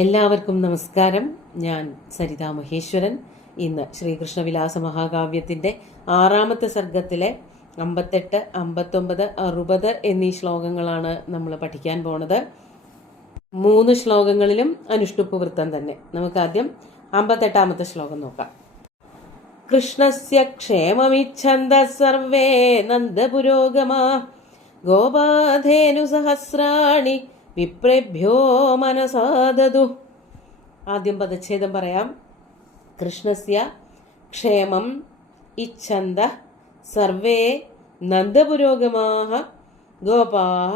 എല്ലാവർക്കും നമസ്കാരം. ഞാൻ സരിതാ മഹേശ്വരൻ. ഇന്ന് ശ്രീകൃഷ്ണവിലാസ മഹാകാവ്യത്തിന്റെ 6ാമത്തെ സർഗത്തിലെ 58, 59, 60 എന്നീ ശ്ലോകങ്ങളാണ് നമ്മൾ പഠിക്കാൻ പോണത്. 3 ശ്ലോകങ്ങളിലും അനുഷ്ടുപ്പ് വൃത്തം തന്നെ. നമുക്ക് ആദ്യം 58ാമത്തെ ശ്ലോകം നോക്കാം. കൃഷ്ണസ്യ ക്ഷേമമിച്ഛന്ത സർവേ നന്ദപുരോഗമാ ഗോപാധേനു സഹസ്രാണി വിപ്രഭ്യോ മനസാദതു. ആദ്യം പദച്ഛേദം പറയാം. കൃഷ്ണസ്യ ക്ഷേമം ഇച്ഛന്ത സർവേ നന്ദപുരോഗമാഃ ഗോപാഃ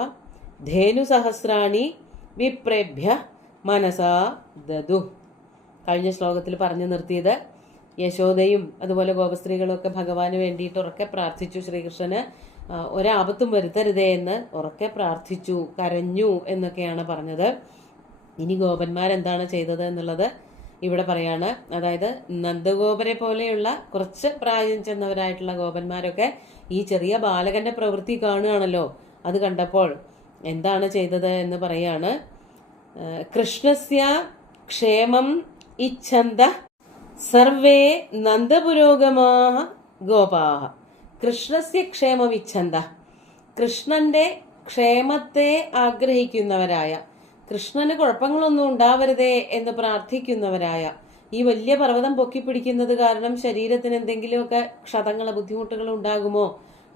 ധേനുസഹസ്രാണി വിപ്രഭ്യ മനസാ ദദു. കഴിഞ്ഞ ശ്ലോകത്തിൽ പറഞ്ഞു നിർത്തിയത് യശോദയും അതുപോലെ ഗോപസ്ത്രീകളും ഒക്കെ ഭഗവാന് വേണ്ടിയിട്ട് ഉറക്കെ പ്രാർത്ഥിച്ചു. ശ്രീകൃഷ്ണന് ഒരാപത്തും വരുത്തരുതേ എന്ന് ഉറക്കെ പ്രാർത്ഥിച്ചു, കരഞ്ഞു എന്നൊക്കെയാണ് പറഞ്ഞത്. ഇനി ഗോപന്മാരെന്താണ് ചെയ്തത് എന്നുള്ളത് ഇവിടെ പറയാണ്. അതായത് നന്ദഗോപരെ പോലെയുള്ള കുറച്ച് പ്രായം ചെന്നവരായിട്ടുള്ള ഗോപന്മാരൊക്കെ ഈ ചെറിയ ബാലകന്റെ പ്രവൃത്തി കാണുകയാണല്ലോ. അത് കണ്ടപ്പോൾ എന്താണ് ചെയ്തത് എന്ന് പറയാണ്. കൃഷ്ണസ്യ ക്ഷേമം ഇച്ഛന്ത സർവേ നന്ദപുരോഗമാഃ ഗോപാഃ. കൃഷ്ണസ്യ ക്ഷേമം ഇച്ഛന്ത, കൃഷ്ണന്റെ ക്ഷേമത്തെ ആഗ്രഹിക്കുന്നവരായ, കൃഷ്ണന് കുഴപ്പങ്ങളൊന്നും ഉണ്ടാവരുതേ എന്ന് പ്രാർത്ഥിക്കുന്നവരായ, ഈ വലിയ പർവ്വതം പൊക്കിപ്പിടിക്കുന്നത് കാരണം ശരീരത്തിന് എന്തെങ്കിലുമൊക്കെ ക്ഷതങ്ങളോ ബുദ്ധിമുട്ടുകളോ ഉണ്ടാകുമോ,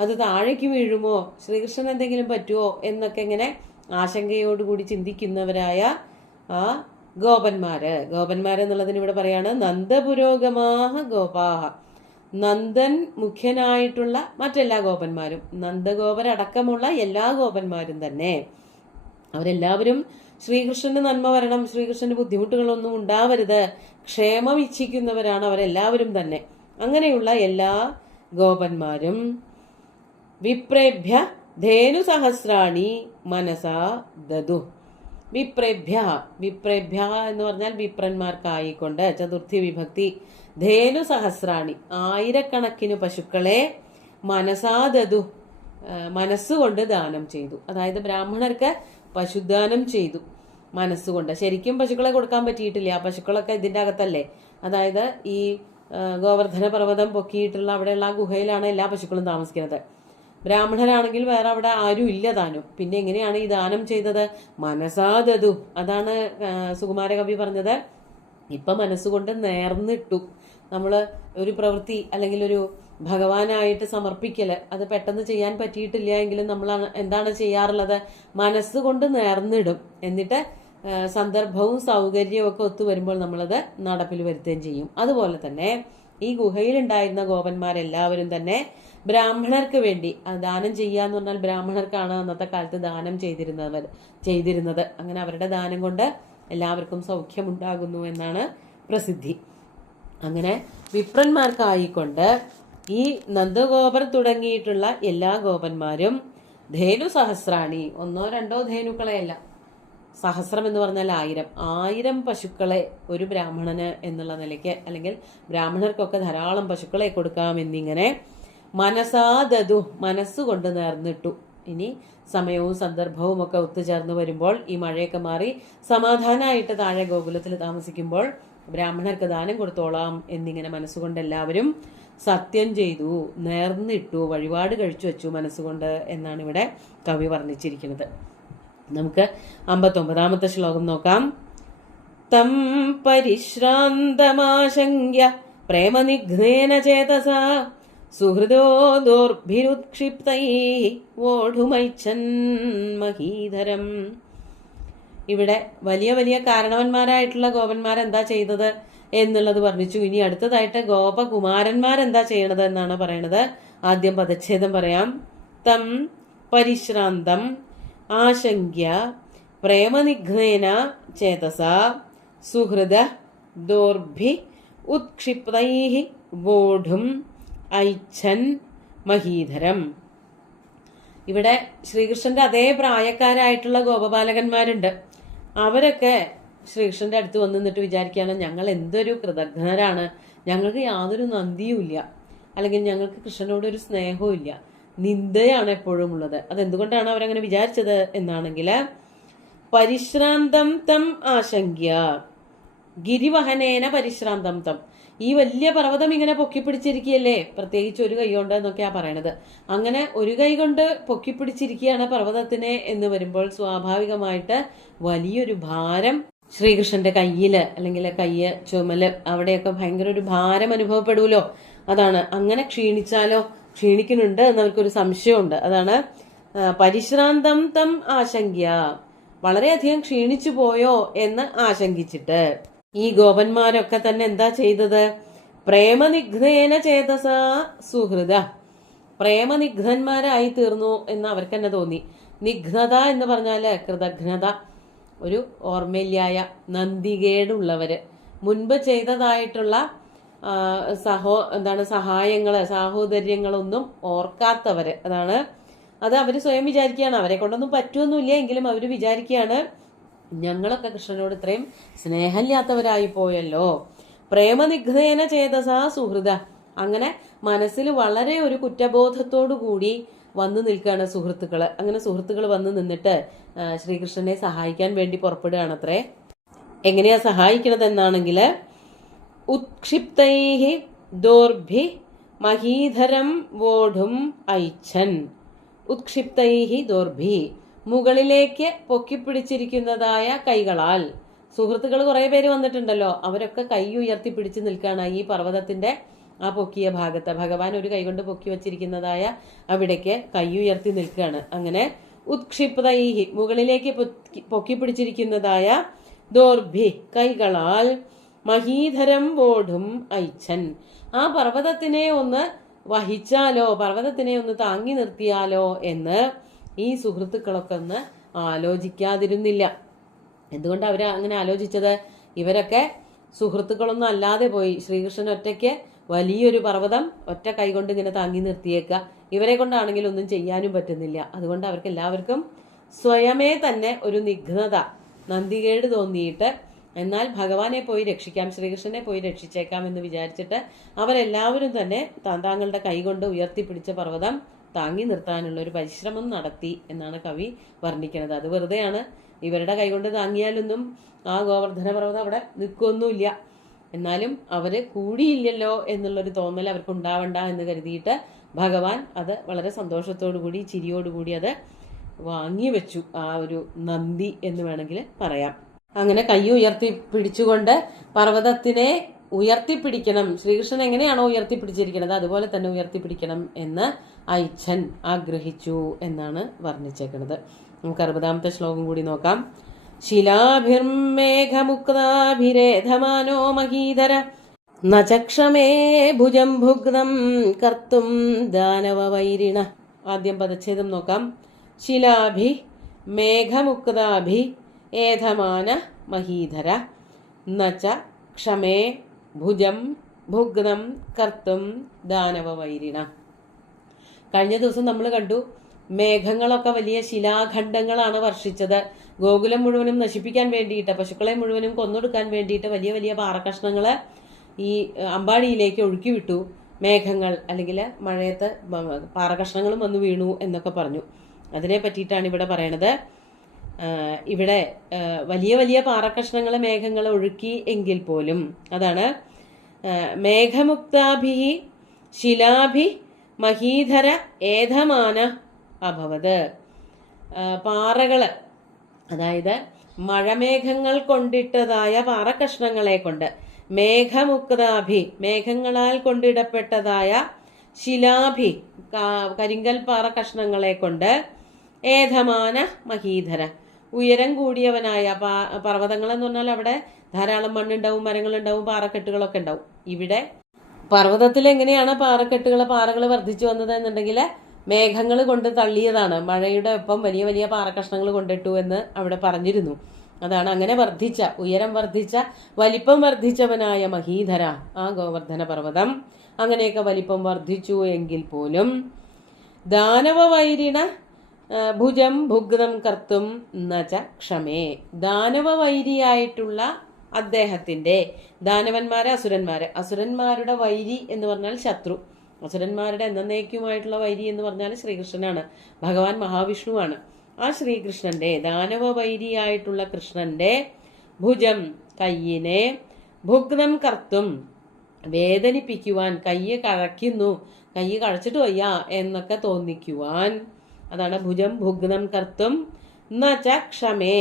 അത് താഴേക്ക് വീഴുമോ, ശ്രീകൃഷ്ണൻ എന്തെങ്കിലും പറ്റുമോ എന്നൊക്കെ ഇങ്ങനെ ആശങ്കയോടുകൂടി ചിന്തിക്കുന്നവരായ ആ ഗോപന്മാരെന്നുള്ളതിന് ഇവിടെ പറയാണ് നന്ദപുരോഗമാഃ ഗോപാഃ. നന്ദൻ മുഖ്യനായിട്ടുള്ള മറ്റെല്ലാ ഗോപന്മാരും, നന്ദഗോപരടക്കമുള്ള എല്ലാ ഗോപന്മാരും തന്നെ, അവരെല്ലാവരും ശ്രീകൃഷ്ണന് നന്മ വരണം, ശ്രീകൃഷ്ണന് ബുദ്ധിമുട്ടുകളൊന്നും ഉണ്ടാവരുത്, ക്ഷേമം ഇച്ഛിക്കുന്നവരാണ് അവരെല്ലാവരും തന്നെ. അങ്ങനെയുള്ള എല്ലാ ഗോപന്മാരും വിപ്രേഭ്യ ധേനുസഹസ്രാണി മനസാ ദദു. വിപ്രേഭ്യ എന്ന് പറഞ്ഞാൽ വിപ്രന്മാർക്കായിക്കൊണ്ട്, ചതുർത്ഥി വിഭക്തി. ധേനുസഹസ്രാണി, ആയിരക്കണക്കിന് പശുക്കളെ മനസാദതു, മനസ്സുകൊണ്ട് ദാനം ചെയ്തു. അതായത് ബ്രാഹ്മണർക്ക് പശുദാനം ചെയ്തു മനസ്സുകൊണ്ട്. ശരിക്കും പശുക്കളെ കൊടുക്കാൻ പറ്റിയിട്ടില്ല. ആ പശുക്കളൊക്കെ ഇതിന്റെ അകത്തല്ലേ. അതായത് ഈ ഗോവർദ്ധന പർവ്വതം പൊക്കിയിട്ടുള്ള അവിടെയുള്ള ആ ഗുഹയിലാണ് എല്ലാ പശുക്കളും താമസിക്കുന്നത്. ബ്രാഹ്മണരാണെങ്കിൽ വേറെ അവിടെ ആരും ഇല്ല താനും. പിന്നെ എങ്ങനെയാണ് ഈ ദാനം ചെയ്തത്? മനസാദതു. അതാണ് സുകുമാരകവി പറഞ്ഞത്, ഇപ്പൊ മനസ്സുകൊണ്ട് നേർന്നിട്ടു. നമ്മള് ഒരു പ്രവൃത്തി അല്ലെങ്കിൽ ഒരു ഭഗവാനായിട്ട് സമർപ്പിക്കല് അത് പെട്ടെന്ന് ചെയ്യാൻ പറ്റിയിട്ടില്ല എങ്കിലും നമ്മൾ എന്താണ് ചെയ്യാറുള്ളത്? മനസ്സുകൊണ്ട് നേർന്നിടും. എന്നിട്ട് സന്ദർഭവും സൗകര്യവും ഒക്കെ ഒത്തുവരുമ്പോൾ നമ്മളത് നടപ്പിൽ വരുത്തുകയും ചെയ്യും. അതുപോലെ തന്നെ ഈ ഗുഹയിലുണ്ടായിരുന്ന ഗോപന്മാരെല്ലാവരും തന്നെ ബ്രാഹ്മണർക്ക് വേണ്ടി ദാനം ചെയ്യാന്ന് പറഞ്ഞാൽ ബ്രാഹ്മണർക്കാണ് അന്നത്തെ കാലത്ത് ദാനം ചെയ്തിരുന്നത്. അങ്ങനെ അവരുടെ ദാനം കൊണ്ട് എല്ലാവർക്കും സൗഖ്യമുണ്ടാകുന്നു എന്നാണ് പ്രസിദ്ധി. അങ്ങനെ വിപ്രന്മാർക്കായിക്കൊണ്ട് ഈ നന്ദഗോപർ തുടങ്ങിയിട്ടുള്ള എല്ലാ ഗോപന്മാരും ധേനു സഹസ്രാണി, 1, 2 ധേനുക്കളെയല്ല, സഹസ്രം എന്ന് പറഞ്ഞാൽ 1000 പശുക്കളെ ഒരു ബ്രാഹ്മണന് എന്നുള്ള നിലയ്ക്ക്, അല്ലെങ്കിൽ ബ്രാഹ്മണർക്കൊക്കെ ധാരാളം പശുക്കളെ കൊടുക്കാം എന്നിങ്ങനെ മനസാദതു, മനസ്സുകൊണ്ട് നേർന്നിട്ടു. ഇനി സമയവും സന്ദർഭവും ഒക്കെ ഒത്തുചേർന്ന് വരുമ്പോൾ ഈ മഴയൊക്കെ മാറി സമാധാനമായിട്ട് താഴെ ഗോകുലത്തിൽ താമസിക്കുമ്പോൾ ബ്രാഹ്മണർക്ക് ദാനം കൊടുത്തോളാം എന്നിങ്ങനെ മനസ്സുകൊണ്ട് എല്ലാവരും സത്യം ചെയ്തു, നേർന്നിട്ടു, വഴിപാട് കഴിച്ചു വെച്ചു മനസ്സുകൊണ്ട് എന്നാണ് ഇവിടെ കവി വർണ്ണിച്ചിരിക്കുന്നത്. നമുക്ക് 59ാമത്തെ ശ്ലോകം നോക്കാം. തം പരിശ്രാന്തമാശങ്ക്യ പ്രേമനിഘ്നേന ചേതസാ സുഹൃദോ ദോർഭിരുത്ക്ഷിപ്തൈഃ വോഢുമൈച്ഛൻ മഹീധരം. ഇവിടെ വലിയ വലിയ കാരണവന്മാരായിട്ടുള്ള ഗോപന്മാരെന്താ ചെയ്തത് എന്നുള്ളത് വർണ്ണിച്ചു. ഇനി അടുത്തതായിട്ട് ഗോപകുമാരന്മാരെന്താ ചെയ്യണത് എന്നാണ് പറയണത്. ആദ്യം പദച്ഛേദം പറയാം. തം പരിശ്രാന്തം ആശങ്ക്യ പ്രേമനിഘ്നേന ചേതസാ സുഹൃദ ദോർഭി ഉത്ക്ഷിപ്തൈഃ വോഢും ഐച്ഛൻ മഹീധരം. ഇവിടെ ശ്രീകൃഷ്ണന്റെ അതേ പ്രായക്കാരായിട്ടുള്ള ഗോപബാലകന്മാരുണ്ട്. അവരൊക്കെ ശ്രീകൃഷ്ണന്റെ അടുത്ത് വന്ന് നിന്നിട്ട് വിചാരിക്കുകയാണ്, ഞങ്ങൾ എന്തൊരു കൃതജ്ഞരാണ്, ഞങ്ങൾക്ക് യാതൊരു നന്ദിയും ഇല്ല, അല്ലെങ്കിൽ ഞങ്ങൾക്ക് കൃഷ്ണനോട് ഒരു സ്നേഹവും ഇല്ല, നിന്ദയാണ് എപ്പോഴും ഉള്ളത്. അതെന്തുകൊണ്ടാണ് അവരങ്ങനെ വിചാരിച്ചത് എന്നാണെങ്കിൽ പരിശ്രാന്തം തം ആശങ്ക്യ. ഗിരിവഹനേന പരിശ്രാന്തം തം. ഈ വലിയ പർവ്വതം ഇങ്ങനെ പൊക്കിപ്പിടിച്ചിരിക്കുകയല്ലേ, പ്രത്യേകിച്ച് ഒരു കൈ കൊണ്ട് എന്നൊക്കെയാ പറയണത്. അങ്ങനെ ഒരു കൈ കൊണ്ട് പൊക്കിപ്പിടിച്ചിരിക്കുകയാണ് പർവ്വതത്തിനെ എന്ന് വരുമ്പോൾ സ്വാഭാവികമായിട്ട് വലിയൊരു ഭാരം ശ്രീകൃഷ്ണന്റെ കയ്യില് അല്ലെങ്കിൽ കയ്യ് ചുമല് അവിടെയൊക്കെ ഭയങ്കര ഒരു ഭാരം അനുഭവപ്പെടൂലോ. അതാണ്. അങ്ങനെ ക്ഷീണിച്ചാലോ, ക്ഷീണിക്കുന്നുണ്ട് എന്നവർക്കൊരു സംശയമുണ്ട്. അതാണ് പരിശ്രാന്തം തം ആശങ്ക്യ. വളരെയധികം ക്ഷീണിച്ചു പോയോ എന്ന് ആശങ്കിച്ചിട്ട് ഈ ഗോപന്മാരൊക്കെ തന്നെ എന്താ ചെയ്തത്? പ്രേമനിഘ്നേന ചേതസ സുഹൃത. പ്രേമനിഘ്നന്മാരായി തീർന്നു എന്ന് അവർക്ക് തന്നെ തോന്നി. നിഘ്നത എന്ന് പറഞ്ഞാല് കൃതഘ്നത, ഒരു ഓർമ്മയില്ലായ, നന്ദികേടുള്ളവര്, മുൻപ് ചെയ്തതായിട്ടുള്ള സഹായങ്ങള് സാഹോദര്യങ്ങളൊന്നും ഓർക്കാത്തവര്. അതാണ്. അത് അവര് സ്വയം വിചാരിക്കുകയാണ്, അവരെ കൊണ്ടൊന്നും പറ്റുമൊന്നുമില്ല, എങ്കിലും അവര് വിചാരിക്കുകയാണ് ഞങ്ങളൊക്കെ കൃഷ്ണനോട് ഇത്രയും സ്നേഹമില്ലാത്തവരായി പോയല്ലോ. പ്രേമനിഘ്നേന ചേതസാ സുഹൃത. അങ്ങനെ മനസ്സിൽ വളരെ ഒരു കുറ്റബോധത്തോടു കൂടി വന്നു നിൽക്കുകയാണ് സുഹൃത്തുക്കള്. അങ്ങനെ സുഹൃത്തുക്കൾ വന്നു നിന്നിട്ട് ശ്രീകൃഷ്ണനെ സഹായിക്കാൻ വേണ്ടി പുറപ്പെടുകയാണത്രേ. എങ്ങനെയാ സഹായിക്കണത് എന്നാണെങ്കിൽ ഉത്ക്ഷിപ്തൈഹി ദോർഭി മഹീധരം വോഢും ഐച്ഛൻ. ഉത്ക്ഷിപ്തൈഹി ദോർഭി, മുകളിലേക്ക് പൊക്കിപ്പിടിച്ചിരിക്കുന്നതായ കൈകളാൽ. സുഹൃത്തുക്കൾ കുറെ പേര് വന്നിട്ടുണ്ടല്ലോ, അവരൊക്കെ കൈ ഉയർത്തി പിടിച്ചു നിൽക്കുകയാണ് ഈ പർവ്വതത്തിന്റെ ആ പൊക്കിയ ഭാഗത്ത്. ഭഗവാൻ ഒരു കൈ കൊണ്ട് പൊക്കി വച്ചിരിക്കുന്നതായ അവിടേക്ക് കൈ ഉയർത്തി നിൽക്കുകയാണ്. അങ്ങനെ ഉത്ക്ഷിപ്തൈഹി, മുകളിലേക്ക് പൊക്കിപ്പിടിച്ചിരിക്കുന്നതായ ദോർഭി, കൈകളാൽ മഹീധരം വോഢും ഐച്ഛൻ. ആ പർവ്വതത്തിനെ ഒന്ന് വഹിച്ചാലോ, പർവ്വതത്തിനെ ഒന്ന് താങ്ങി നിർത്തിയാലോ എന്ന് ഈ സുഹൃത്തുക്കളൊക്കെ ഒന്ന് ആലോചിക്കാതിരുന്നില്ല. എന്തുകൊണ്ട് അവര് അങ്ങനെ ആലോചിച്ചത്? ഇവരൊക്കെ സുഹൃത്തുക്കളൊന്നും അല്ലാതെ പോയി. ശ്രീകൃഷ്ണൻ ഒറ്റയ്ക്ക് വലിയൊരു പർവ്വതം ഒറ്റ കൈകൊണ്ട് ഇങ്ങനെ താങ്ങി നിർത്തിയേക്കുക. ഇവരെ കൊണ്ടാണെങ്കിൽ ഒന്നും ചെയ്യാനും പറ്റുന്നില്ല. അതുകൊണ്ട് അവർക്ക് എല്ലാവർക്കും സ്വയമേ തന്നെ ഒരു നിഘ്നത, നന്ദികേട് തോന്നിയിട്ട് എന്നാൽ ഭഗവാനെ പോയി രക്ഷിക്കാം, ശ്രീകൃഷ്ണനെ പോയി രക്ഷിച്ചേക്കാം എന്ന് വിചാരിച്ചിട്ട് അവരെല്ലാവരും തന്നെ താങ്കളുടെ കൈകൊണ്ട് ഉയർത്തിപ്പിടിച്ച പർവ്വതം താങ്ങി നിർത്താനുള്ള ഒരു പരിശ്രമം നടത്തി എന്നാണ് കവി വർണ്ണിക്കുന്നത്. അത് വെറുതെയാണ്. ഇവരുടെ കൈകൊണ്ട് താങ്ങിയാലൊന്നും ആ ഗോവർദ്ധന പർവ്വതം അവിടെ നിൽക്കൊന്നുമില്ല. എന്നാലും അവര് കൂടിയില്ലല്ലോ എന്നുള്ളൊരു തോന്നൽ അവർക്ക് ഉണ്ടാവണ്ട എന്ന് കരുതിയിട്ട് ഭഗവാൻ അത് വളരെ സന്തോഷത്തോടു കൂടി, ചിരിയോടുകൂടി അത് വാങ്ങി വെച്ചു. ആ ഒരു നന്ദി എന്ന് വേണമെങ്കിൽ പറയാം. അങ്ങനെ കൈ ഉയർത്തി പിടിച്ചുകൊണ്ട് പർവ്വതത്തിനെ ഉയർത്തിപ്പിടിക്കണം, ശ്രീകൃഷ്ണൻ എങ്ങനെയാണോ ഉയർത്തിപ്പിടിച്ചിരിക്കുന്നത് അതുപോലെ തന്നെ ഉയർത്തിപ്പിടിക്കണം എന്ന് ഐച്ഛൻ ആഗ്രഹിച്ചു എന്നാണ് വർണ്ണിച്ചേക്കുന്നത്. നമുക്ക് 60ാമത്തെ ശ്ലോകം കൂടി നോക്കാം. ശിലാഭിർമേഘമുക്താഭിരേധമാനോ മഹീധര നചക്ഷമേ ഭുജം ഭുഗ്നം കർത്തും ദാനവവൈരിണ. ആദ്യം പദച്ഛേദം നോക്കാം. ശിലാഭി മേഘമുക്താഭി ഏധമാന മഹീധര നച ക്ഷമേ ഭുജം ഭുഗ്നം കർത്തും ദാനവവൈരിണ. കഴിഞ്ഞ ദിവസം നമ്മൾ കണ്ടു, മേഘങ്ങളൊക്കെ വലിയ ശിലാഖണ്ഡങ്ങളാണ് വർഷിച്ചത്. ഗോകുലം മുഴുവനും നശിപ്പിക്കാൻ വേണ്ടിയിട്ട്, പശുക്കളെ മുഴുവനും കൊന്നൊടുക്കാൻ വേണ്ടിയിട്ട് വലിയ വലിയ പാറക്കഷ്ണങ്ങള് ഈ അമ്പാടിയിലേക്ക് ഒഴുക്കി വിട്ടു. മേഘങ്ങൾ അല്ലെങ്കിൽ മഴയത്ത് പാറക്കഷ്ണങ്ങളും വന്നു വീണു എന്നൊക്കെ പറഞ്ഞു. അതിനെ പറ്റിയിട്ടാണ് ഇവിടെ പറയണത്. ഇവിടെ വലിയ വലിയ പാറക്കഷ്ണങ്ങൾ മേഘങ്ങൾ ഒഴുക്കി എങ്കിൽ പോലും, അതാണ് മേഘമുക്താഭി ശിലാഭി മഹീധര ഏധമാന അഭവത്. പാറകള്, അതായത് മഴമേഘങ്ങൾ കൊണ്ടിട്ടതായ പാറക്കഷ്ണങ്ങളെ കൊണ്ട്, മേഘമുക്താഭി മേഘങ്ങളാൽ കൊണ്ടിടപ്പെട്ടതായ ശിലാഭി കരിങ്കൽ പാറക്കഷ്ണങ്ങളെ കൊണ്ട് ഏധമാന മഹീധര ഉയരം കൂടിയവനായ പർവ്വതങ്ങൾ എന്ന് പറഞ്ഞാൽ അവിടെ ധാരാളം മണ്ണുണ്ടാവും, മരങ്ങളുണ്ടാവും, പാറക്കെട്ടുകളൊക്കെ ഉണ്ടാവും. ഇവിടെ പർവ്വതത്തിൽ എങ്ങനെയാണ് പാറകൾ വർദ്ധിച്ചു വന്നത് എന്നുണ്ടെങ്കിൽ മേഘങ്ങൾ കൊണ്ട് തള്ളിയതാണ്. മഴയുടെ ഒപ്പം വലിയ വലിയ പാറക്കഷ്ണങ്ങൾ കൊണ്ടിട്ടു എന്ന് അവിടെ പറഞ്ഞിരുന്നു. അതാണ് അങ്ങനെ വർദ്ധിച്ച, ഉയരം വർദ്ധിച്ച, വലിപ്പം വർദ്ധിച്ചവനായ മഹീധര ആ ഗോവർദ്ധന പർവ്വതം അങ്ങനെയൊക്കെ വലിപ്പം വർദ്ധിച്ചു എങ്കിൽ പോലും ദാനവവൈരിണ ഭുജം ഭുഗ്നം കർത്തും നച ക്ഷമേ. ദാനവവൈരിയായിട്ടുള്ള അദ്ദേഹത്തിന്റെ, ദാനവന്മാര് അസുരന്മാരുടെ വൈരി എന്ന് പറഞ്ഞാൽ ശത്രു, അസുരന്മാരുടെ എന്നേക്കുമായിട്ടുള്ള വൈരി എന്ന് പറഞ്ഞാൽ ശ്രീകൃഷ്ണനാണ്, ഭഗവാൻ മഹാവിഷ്ണുവാണ്. ആ ശ്രീകൃഷ്ണന്റെ ദാനവവൈരിയായിട്ടുള്ള കൃഷ്ണന്റെ ഭുജം കയ്യിനെ ഭുഗ്നം കർത്തും വേദനിപ്പിക്കുവാൻ, കയ്യ് കഴയ്ക്കുന്നു, കയ്യ് കഴച്ചിട്ട് വയ്യ എന്നൊക്കെ തോന്നിക്കുവാൻ, അതാണ് ഭുജം ഭുഗ്നം കർത്തും ന ച ക്ഷമേ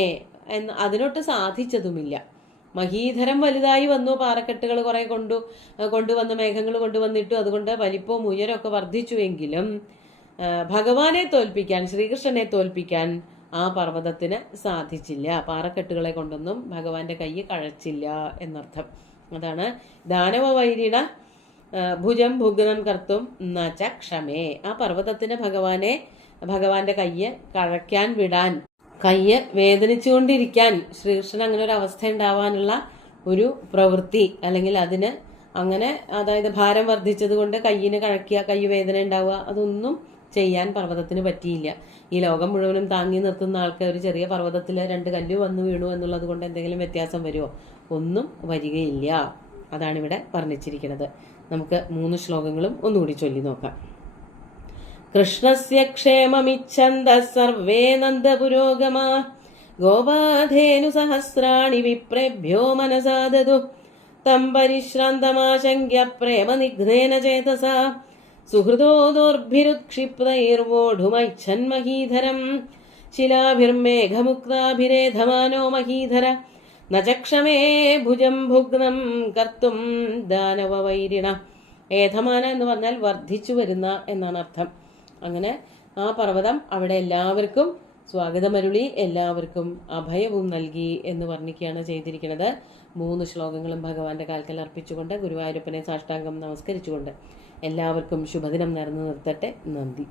എന്ന് അതിനൊട്ട് സാധിച്ചതുമില്ല. മഹീധരം വലുതായി വന്നു, പാറക്കെട്ടുകൾ കുറെ കൊണ്ടുവന്ന് മേഘങ്ങൾ കൊണ്ടുവന്നിട്ടു, അതുകൊണ്ട് വലിപ്പവും ഉയരമൊക്കെ വർദ്ധിച്ചുവെങ്കിലും ഭഗവാനെ തോൽപ്പിക്കാൻ, ശ്രീകൃഷ്ണനെ തോൽപ്പിക്കാൻ ആ പർവ്വതത്തിന് സാധിച്ചില്ല. പാറക്കെട്ടുകളെ കൊണ്ടൊന്നും ഭഗവാന്റെ കൈ കഴച്ചില്ല എന്നർത്ഥം. അതാണ് ദാനവവൈരിണ ഭുജം ഭുഗ്നം കർത്തും നച ക്ഷമേ. ആ പർവ്വതത്തിന് ഭഗവാന്റെ കയ്യ് കഴയ്ക്കാൻ വിടാൻ, കയ്യ് വേദനിച്ചുകൊണ്ടിരിക്കാൻ, ശ്രീകൃഷ്ണൻ അങ്ങനെ ഒരു അവസ്ഥ ഉണ്ടാവാനുള്ള ഒരു പ്രവൃത്തി, അല്ലെങ്കിൽ അതിന് അങ്ങനെ, അതായത് ഭാരം വർദ്ധിച്ചത് കൊണ്ട് കയ്യിന് കഴക്കുക, കയ്യ് വേദന ഉണ്ടാവുക, അതൊന്നും ചെയ്യാൻ പർവ്വതത്തിന് പറ്റിയില്ല. ഈ ലോകം മുഴുവനും താങ്ങി നിർത്തുന്ന ആൾക്ക് ഒരു ചെറിയ പർവ്വതത്തിൽ 2 കല്ല് വന്നു വീണു എന്നുള്ളത് കൊണ്ട് എന്തെങ്കിലും വ്യത്യാസം വരുമോ? ഒന്നും വരികയില്ല. അതാണ് ഇവിടെ വർണ്ണിച്ചിരിക്കുന്നത്. നമുക്ക് 3 ശ്ലോകങ്ങളും ഒന്നുകൂടി ചൊല്ലി നോക്കാം. കൃഷ്ണസ്യ ക്ഷേമമിച്ഛന്തഃ സർവേ നന്ദപുരോഗമാ ഗോപാധേനു സഹസ്രാണി വിപ്രേഭ്യോ മനസാ ദദുഃ തം പരിശ്രാന്തമാശങ്ക്യ പ്രേമനിഘ്നേന ചേതസാ സുഹൃദോദോർഭിരുക്ഷിപ്തൈർവോഢുമൈച്ഛന്മഹീധരം ശിലാഭിർമേഘമുക്താഭിരേധമാനോ മഹീധര ന ച ക്ഷമേ ഭുജം ഭുഗ്നം കർത്തും ദാനവവൈരിണ. ഏധമാന എന്ന് പറഞ്ഞാൽ വർദ്ധിച്ചു വരുന്ന എന്നാണ് അർത്ഥം. അങ്ങനെ ആ പർവ്വതം അവിടെ എല്ലാവർക്കും സ്വാഗതമരുളി, എല്ലാവർക്കും അഭയവും നൽകി എന്ന് വർണ്ണിക്കുകയാണ് ചെയ്തിരിക്കുന്നത്. 3 ശ്ലോകങ്ങളും ഭഗവാന്റെ കാൽക്കൽ അർപ്പിച്ചുകൊണ്ട്, ഗുരുവായൂരപ്പനെ സാഷ്ടാംഗം നമസ്കരിച്ചുകൊണ്ട് എല്ലാവർക്കും ശുഭദിനം നേർന്നു നിർത്തട്ടെ. നന്ദി.